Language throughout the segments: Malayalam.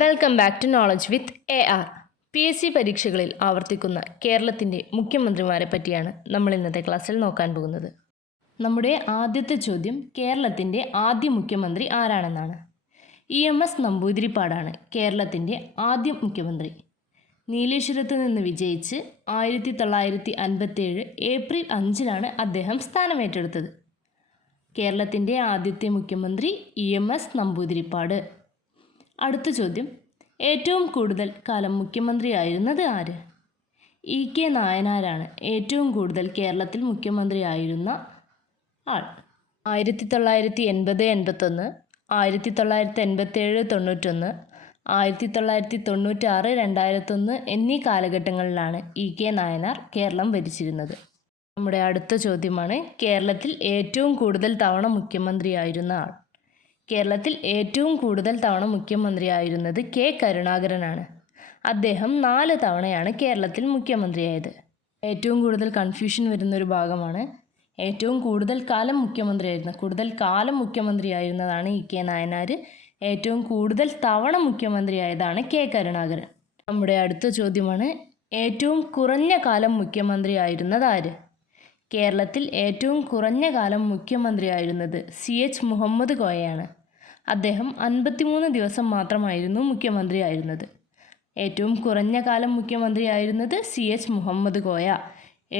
Welcome back to knowledge with AR. PSC പരീക്ഷകളിൽ ആവർത്തിക്കുന്ന കേരളത്തിൻ്റെ മുഖ്യമന്ത്രിമാരെ പറ്റിയാണ് നമ്മൾ ഇന്നത്തെ ക്ലാസ്സിൽ നോക്കാൻ പോകുന്നത്. നമ്മുടെ ആദ്യത്തെ ചോദ്യം കേരളത്തിൻ്റെ ആദ്യ മുഖ്യമന്ത്രി ആരാണെന്നാണ്. EMS നമ്പൂതിരിപ്പാടാണ് കേരളത്തിൻ്റെ ആദ്യ മുഖ്യമന്ത്രി. നീലേശ്വരത്ത് നിന്ന് വിജയിച്ച് 1957 ഏപ്രിൽ 5-നാണ് അദ്ദേഹം സ്ഥാനമേറ്റെടുത്തത്. കേരളത്തിൻ്റെ ആദ്യത്തെ മുഖ്യമന്ത്രി EMS നമ്പൂതിരിപ്പാട്. അടുത്ത ചോദ്യം, ഏറ്റവും കൂടുതൽ കാലം മുഖ്യമന്ത്രിയായിരുന്നത് ആര്? EK നായനാരാണ് ഏറ്റവും കൂടുതൽ കേരളത്തിൽ മുഖ്യമന്ത്രിയായിരുന്ന ആൾ. 1980-81, 1987-91, 1996-2001 എന്നീ കാലഘട്ടങ്ങളിലാണ് EK നായനാർ കേരളം ഭരിച്ചിരുന്നത്. നമ്മുടെ അടുത്ത ചോദ്യമാണ്, കേരളത്തിൽ ഏറ്റവും കൂടുതൽ തവണ മുഖ്യമന്ത്രിയായിരുന്ന ആൾ. കേരളത്തിൽ ഏറ്റവും കൂടുതൽ തവണ മുഖ്യമന്ത്രിയായിരുന്നത് K കരുണാകരനാണ്. അദ്ദേഹം 4 തവണയാണ് കേരളത്തിൽ മുഖ്യമന്ത്രിയായത്. ഏറ്റവും കൂടുതൽ കൺഫ്യൂഷൻ വരുന്നൊരു ഭാഗമാണ്. ഏറ്റവും കൂടുതൽ കാലം മുഖ്യമന്ത്രിയായിരുന്നതാണ് EK നായനാർ. ഏറ്റവും കൂടുതൽ തവണ മുഖ്യമന്ത്രിയായതാണ് K കരുണാകരൻ. നമ്മുടെ അടുത്ത ചോദ്യമാണ്, ഏറ്റവും കുറഞ്ഞ കാലം മുഖ്യമന്ത്രിയായിരുന്നത് ആര്? കേരളത്തിൽ ഏറ്റവും കുറഞ്ഞ കാലം മുഖ്യമന്ത്രിയായിരുന്നത് CH മുഹമ്മദ് കോയയാണ്. അദ്ദേഹം 53 ദിവസം മാത്രമായിരുന്നു മുഖ്യമന്ത്രിയായിരുന്നത്. ഏറ്റവും കുറഞ്ഞ കാലം മുഖ്യമന്ത്രിയായിരുന്നത് CH മുഹമ്മദ് കോയ.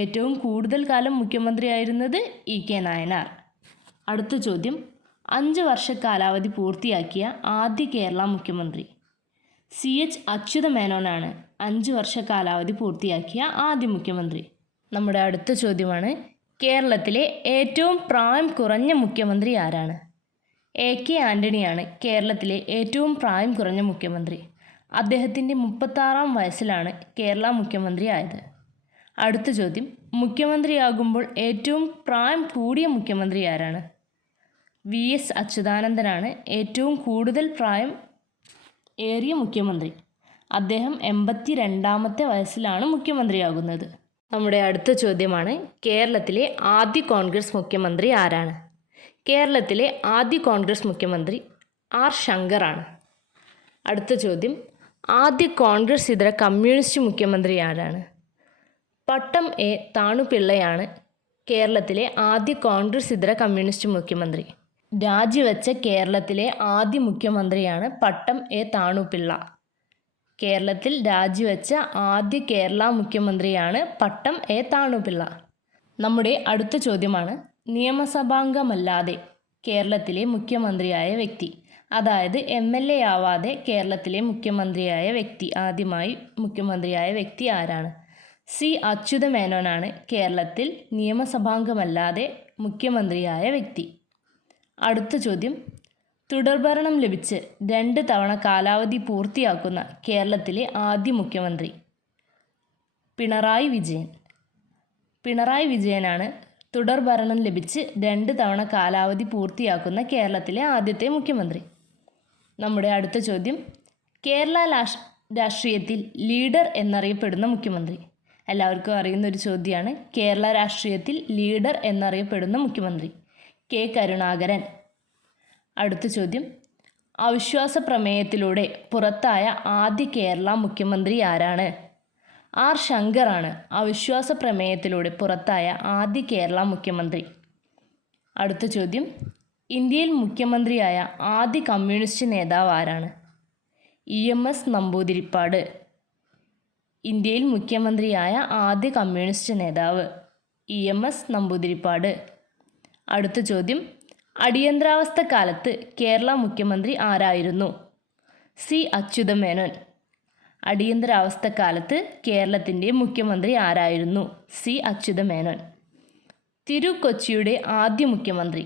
ഏറ്റവും കൂടുതൽ കാലം മുഖ്യമന്ത്രിയായിരുന്നത് EK നായനാർ. അടുത്ത ചോദ്യം, 5 വർഷ കാലാവധി പൂർത്തിയാക്കിയ ആദ്യ കേരള മുഖ്യമന്ത്രി. CH അച്യുതമേനോനാണ് 5 വർഷ കാലാവധി പൂർത്തിയാക്കിയ ആദ്യ മുഖ്യമന്ത്രി. നമ്മുടെ അടുത്ത ചോദ്യമാണ്, കേരളത്തിലെ ഏറ്റവും പ്രായം കുറഞ്ഞ മുഖ്യമന്ത്രി ആരാണ്? AK ആൻ്റണിയാണ് കേരളത്തിലെ ഏറ്റവും പ്രായം കുറഞ്ഞ മുഖ്യമന്ത്രി. അദ്ദേഹത്തിൻ്റെ 36-ാം വയസ്സിലാണ് കേരള മുഖ്യമന്ത്രി ആയത്. അടുത്ത ചോദ്യം, മുഖ്യമന്ത്രിയാകുമ്പോൾ ഏറ്റവും പ്രായം കൂടിയ മുഖ്യമന്ത്രി ആരാണ്? VS അച്യുതാനന്ദനാണ് ഏറ്റവും കൂടുതൽ പ്രായം ഏറിയ മുഖ്യമന്ത്രി. അദ്ദേഹം 82-ാമത്തെ വയസ്സിലാണ് മുഖ്യമന്ത്രിയാകുന്നത്. നമ്മുടെ അടുത്ത ചോദ്യമാണ്, കേരളത്തിലെ ആദ്യ കോൺഗ്രസ് മുഖ്യമന്ത്രി ആരാണ്? കേരളത്തിലെ ആദ്യ കോൺഗ്രസ് മുഖ്യമന്ത്രി R ശങ്കറാണ്. അടുത്ത ചോദ്യം, ആദ്യ കോൺഗ്രസ് ഇതര കമ്മ്യൂണിസ്റ്റ് മുഖ്യമന്ത്രി ആരാണ്? പട്ടം A താണുപിള്ളയാണ് കേരളത്തിലെ ആദ്യ കോൺഗ്രസ് ഇതര കമ്മ്യൂണിസ്റ്റ് മുഖ്യമന്ത്രി. രാജിവെച്ച കേരളത്തിലെ ആദ്യ മുഖ്യമന്ത്രിയാണ് പട്ടം A താണുപിള്ള. കേരളത്തിൽ രാജിവെച്ച ആദ്യ കേരള മുഖ്യമന്ത്രിയാണ് പട്ടം A താണുപിള്ള. നമ്മുടെ അടുത്ത ചോദ്യമാണ്, നിയമസഭാംഗമല്ലാതെ കേരളത്തിലെ മുഖ്യമന്ത്രിയായ വ്യക്തി. അതായത് MLA ആവാതെ കേരളത്തിലെ ആദ്യമായി മുഖ്യമന്ത്രിയായ വ്യക്തി ആരാണ്? C അച്യുതമേനോനാണ് കേരളത്തിൽ നിയമസഭാംഗമല്ലാതെ മുഖ്യമന്ത്രിയായ വ്യക്തി. അടുത്ത ചോദ്യം, തുടർഭരണം ലഭിച്ച് 2 തവണ കാലാവധി പൂർത്തിയാക്കുന്ന കേരളത്തിലെ ആദ്യ മുഖ്യമന്ത്രി. പിണറായി വിജയൻ. പിണറായി വിജയനാണ് തുടർഭരണം ലഭിച്ച് 2 തവണ കാലാവധി പൂർത്തിയാക്കുന്ന കേരളത്തിലെ ആദ്യത്തെ മുഖ്യമന്ത്രി. നമ്മുടെ അടുത്ത ചോദ്യം, കേരള രാഷ്ട്രീയത്തിൽ ലീഡർ എന്നറിയപ്പെടുന്ന മുഖ്യമന്ത്രി. എല്ലാവർക്കും അറിയുന്നൊരു ചോദ്യമാണ്. കേരള രാഷ്ട്രീയത്തിൽ ലീഡർ എന്നറിയപ്പെടുന്ന മുഖ്യമന്ത്രി K കരുണാകരൻ. അടുത്ത ചോദ്യം, അവിശ്വാസ പ്രമേയത്തിലൂടെ പുറത്തായ ആദ്യ കേരള മുഖ്യമന്ത്രി ആരാണ്? R ശങ്കറാണ് അവിശ്വാസ പ്രമേയത്തിലൂടെ പുറത്തായ ആദ്യ കേരള മുഖ്യമന്ത്രി. അടുത്ത ചോദ്യം, ഇന്ത്യയിൽ മുഖ്യമന്ത്രിയായ ആദ്യ കമ്മ്യൂണിസ്റ്റ് നേതാവ് ആരാണ്? EMS നമ്പൂതിരിപ്പാട്. ഇന്ത്യയിൽ മുഖ്യമന്ത്രിയായ ആദ്യ കമ്മ്യൂണിസ്റ്റ് നേതാവ് EMS നമ്പൂതിരിപ്പാട്. അടുത്ത ചോദ്യം, അടിയന്തരാവസ്ഥ കാലത്ത് കേരള മുഖ്യമന്ത്രി ആരായിരുന്നു? C അച്യുതമേനോൻ. അടിയന്തരാവസ്ഥക്കാലത്ത് കേരളത്തിൻ്റെ മുഖ്യമന്ത്രി ആരായിരുന്നു? C അച്യുതമേനോൻ. തിരുക്കൊച്ചിയുടെ ആദ്യ മുഖ്യമന്ത്രി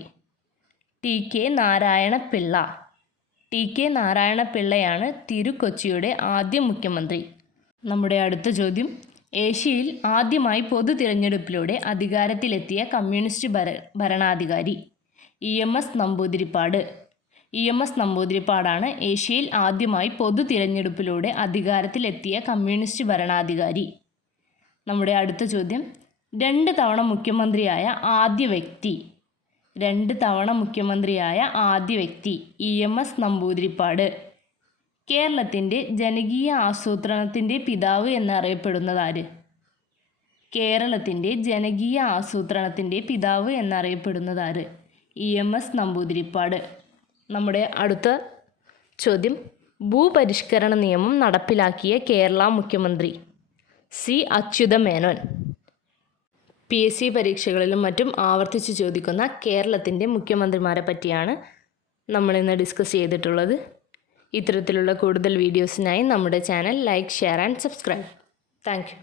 TK നാരായണപിള്ള. TK നാരായണപിള്ളയാണ് തിരുക്കൊച്ചിയുടെ ആദ്യ മുഖ്യമന്ത്രി. നമ്മുടെ അടുത്ത ചോദ്യം, ഏഷ്യയിൽ ആദ്യമായി പൊതു തിരഞ്ഞെടുപ്പിലൂടെ അധികാരത്തിലെത്തിയ കമ്മ്യൂണിസ്റ്റ് ഭരണാധികാരി. EMS നമ്പൂതിരിപ്പാട്. EMS നമ്പൂതിരിപ്പാടാണ് ഏഷ്യയിൽ ആദ്യമായി പൊതു തിരഞ്ഞെടുപ്പിലൂടെ അധികാരത്തിലെത്തിയ കമ്മ്യൂണിസ്റ്റ് ഭരണാധികാരി. നമ്മുടെ അടുത്ത ചോദ്യം, 2 തവണ മുഖ്യമന്ത്രിയായ ആദ്യ വ്യക്തി. 2 തവണ മുഖ്യമന്ത്രിയായ ആദ്യ വ്യക്തി EMS നമ്പൂതിരിപ്പാട്. കേരളത്തിൻ്റെ ജനകീയ ആസൂത്രണത്തിൻ്റെ പിതാവ് എന്നറിയപ്പെടുന്നത് ആര്? കേരളത്തിൻ്റെ ജനകീയ ആസൂത്രണത്തിൻ്റെ പിതാവ് എന്നറിയപ്പെടുന്നത് ആര്? EMS നമ്പൂതിരിപ്പാട്. നമ്മുടെ അടുത്ത ചോദ്യം, ഭൂപരിഷ്കരണ നിയമം നടപ്പിലാക്കിയ കേരള മുഖ്യമന്ത്രി? C. അച്യുതമേനോൻ. PSC പരീക്ഷകളിലും മറ്റും ആവർത്തിച്ച് ചോദിക്കുന്ന കേരളത്തിൻ്റെ മുഖ്യമന്ത്രിമാരെ പറ്റിയാണ് നമ്മളിന്ന് ഡിസ്കസ് ചെയ്തിട്ടുള്ളത്. ഇത്തരത്തിലുള്ള കൂടുതൽ വീഡിയോസിനായി നമ്മുടെ channel like, share and subscribe. Thank you.